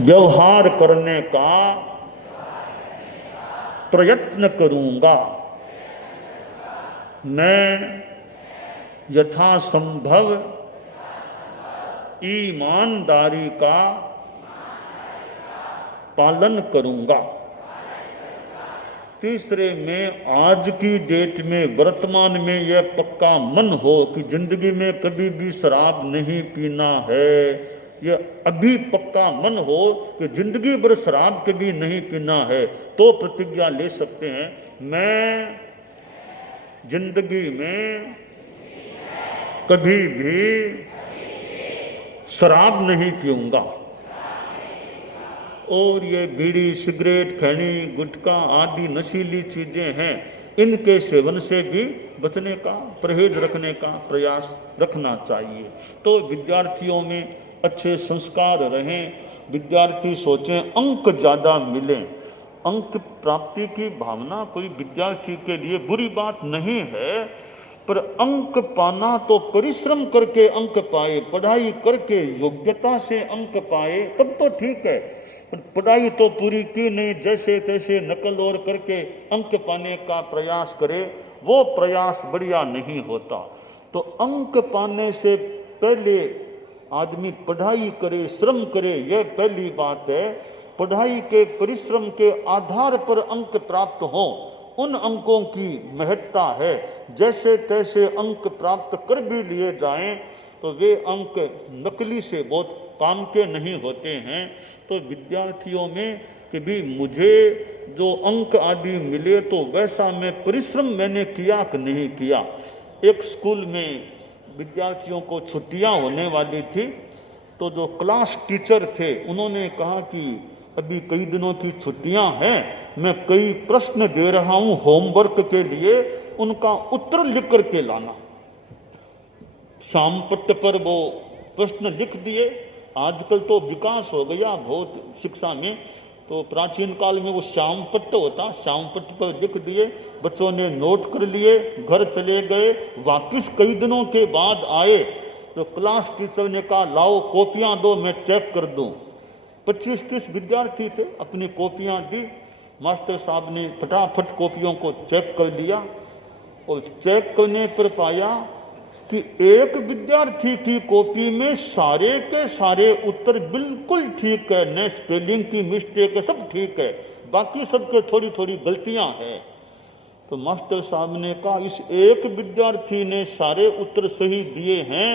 व्यवहार करने का प्रयत्न करूंगा। मैं यथासंभव ईमानदारी का पालन करूंगा। तीसरे में आज की डेट में वर्तमान में यह पक्का मन हो कि जिंदगी में कभी भी शराब नहीं पीना है। यह अभी पक्का मन हो कि जिंदगी भर शराब कभी नहीं पीना है, तो प्रतिज्ञा ले सकते हैं, मैं जिंदगी में कभी भी शराब नहीं पीऊंगा। और ये बीड़ी, सिगरेट, खैनी, गुटखा आदि नशीली चीज़ें हैं, इनके सेवन से भी बचने का, परहेज रखने का प्रयास रखना चाहिए। तो विद्यार्थियों में अच्छे संस्कार रहें। विद्यार्थी सोचें अंक ज़्यादा मिलें। अंक प्राप्ति की भावना कोई विद्यार्थी के लिए बुरी बात नहीं है, पर अंक पाना तो परिश्रम करके अंक पाए, पढ़ाई करके योग्यता से अंक पाए तब तो ठीक है। पढ़ाई तो पूरी की नहीं, जैसे तैसे नकल और करके अंक पाने का प्रयास करे, वो प्रयास बढ़िया नहीं होता। तो अंक पाने से पहले आदमी पढ़ाई करे, श्रम करे, यह पहली बात है। पढ़ाई के परिश्रम के आधार पर अंक प्राप्त हों, उन अंकों की महत्ता है। जैसे तैसे अंक प्राप्त कर भी लिए जाएं तो वे अंक नकली से बहुत काम के नहीं होते हैं। तो विद्यार्थियों में कि भी मुझे जो अंक आदि मिले तो वैसा मैं परिश्रम मैंने किया कि नहीं किया। एक स्कूल में विद्यार्थियों को छुट्टियां होने वाली थी, तो जो क्लास टीचर थे उन्होंने कहा कि अभी कई दिनों की छुट्टियां हैं, मैं कई प्रश्न दे रहा हूं होमवर्क के लिए, उनका उत्तर लिख करके लाना। श्यामपट्ट पर वो प्रश्न लिख दिए। आजकल तो विकास हो गया बहुत शिक्षा में, तो प्राचीन काल में वो श्यामपट्ट होता, श्यामपट्ट पर लिख दिए, बच्चों ने नोट कर लिए, घर चले गए। वापस कई दिनों के बाद आए तो क्लास टीचर ने कहा लाओ कॉपियां दो, मैं चेक कर दूं। 25-30 विद्यार्थी थे, अपनी कॉपियां दी। मास्टर साहब ने फटाफट कॉपियों को चेक कर लिया और चेक करने पर पाया कि एक विद्यार्थी की कॉपी में सारे के सारे उत्तर बिल्कुल ठीक है, न स्पेलिंग की मिस्टेक है, सब ठीक है, बाकी सबके थोड़ी थोड़ी गलतियां हैं। तो मास्टर साहब ने कहा इस एक विद्यार्थी ने सारे उत्तर सही दिए हैं,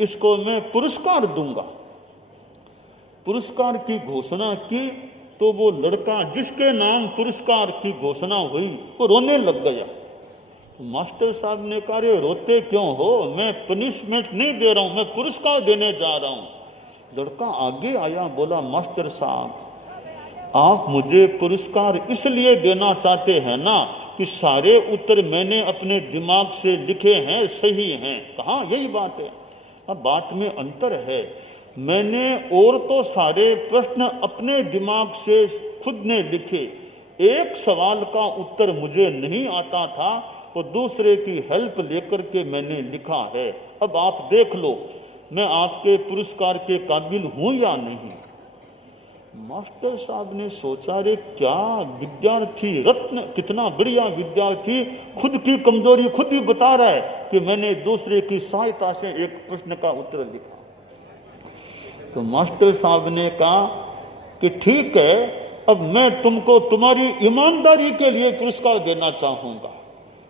इसको मैं पुरस्कार दूंगा। पुरस्कार की घोषणा की तो वो लड़का जिसके नाम पुरस्कार की घोषणा हुई वो रोने लग गया। तो मास्टर साहब ने कहा रे रोते क्यों हो, मैं पनिशमेंट नहीं दे रहा हूं, मैं पुरस्कार देने जा रहा हूं। लड़का आगे आया, बोला मास्टर साहब आप मुझे पुरस्कार इसलिए देना चाहते हैं ना कि सारे उत्तर मैंने अपने दिमाग से लिखे हैं, सही हैं। कहा यही बात है। अब बात में अंतर है, मैंने और तो सारे प्रश्न अपने दिमाग से खुद ने लिखे, एक सवाल का उत्तर मुझे नहीं आता था तो दूसरे की हेल्प लेकर के मैंने लिखा है। अब आप देख लो मैं आपके पुरस्कार के काबिल हूं या नहीं। मास्टर साहब ने सोचा रे क्या विद्यार्थी रत्न, कितना बढ़िया विद्यार्थी, खुद की कमजोरी खुद ही बता रहा है कि मैंने दूसरे की सहायता से एक प्रश्न का उत्तर लिखा। तो मास्टर साहब ने कहा कि ठीक है, अब मैं तुमको तुम्हारी ईमानदारी के लिए पुरस्कार देना चाहूँगा।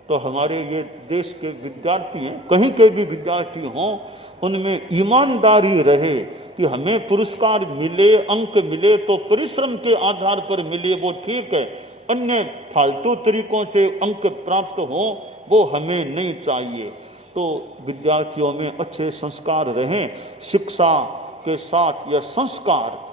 तो हमारे ये देश के विद्यार्थी हैं, कहीं के भी विद्यार्थी हों, उनमें ईमानदारी रहे कि हमें पुरस्कार मिले, अंक मिले तो परिश्रम के आधार पर मिले, वो ठीक है। अन्य फालतू तरीकों से अंक प्राप्त हों वो हमें नहीं चाहिए। तो विद्यार्थियों में अच्छे संस्कार रहें। शिक्षा के साथ यह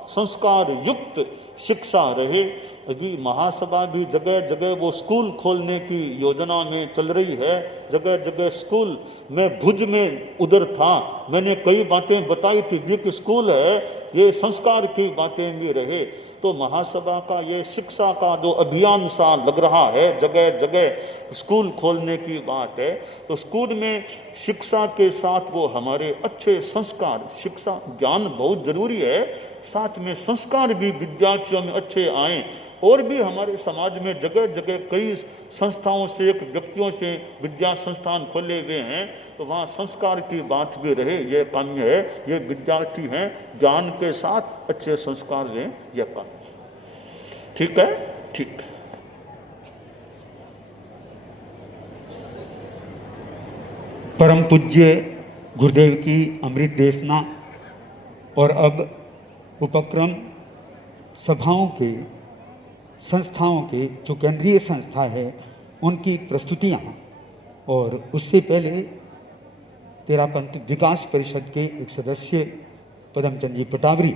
संस्कार युक्त शिक्षा रहे। अभी महासभा भी जगह जगह वो स्कूल खोलने की योजना में चल रही है, जगह जगह स्कूल। मैं भुज में उधर था, मैंने कई बातें बताई थी, ये कि स्कूल है, ये संस्कार की बातें भी रहे। तो महासभा का ये शिक्षा का जो अभियान सा लग रहा है, जगह जगह स्कूल खोलने की बात है। तो स्कूल में शिक्षा के साथ वो हमारे अच्छे संस्कार, शिक्षा ज्ञान ज्ञान बहुत जरूरी है, साथ में संस्कार भी विद्यार्थियों में अच्छे आएँ। और भी हमारे समाज में जगह जगह कई संस्थाओं से, एक व्यक्तियों से विद्या संस्थान खोले हुए हैं, तो वहाँ संस्कार की बात भी रहे, ये काम्य है। ये विद्यार्थी हैं, ज्ञान के साथ अच्छे संस्कार लें, यह काम्य है। ठीक है, ठीक है। परम पूज्य गुरुदेव की अमृत देशना और अब उपक्रम सभाओं के, संस्थाओं के, जो केंद्रीय संस्था है उनकी प्रस्तुतियाँ, और उससे पहले तेरापंथ विकास परिषद के एक सदस्य पदमचंद जी पटावरी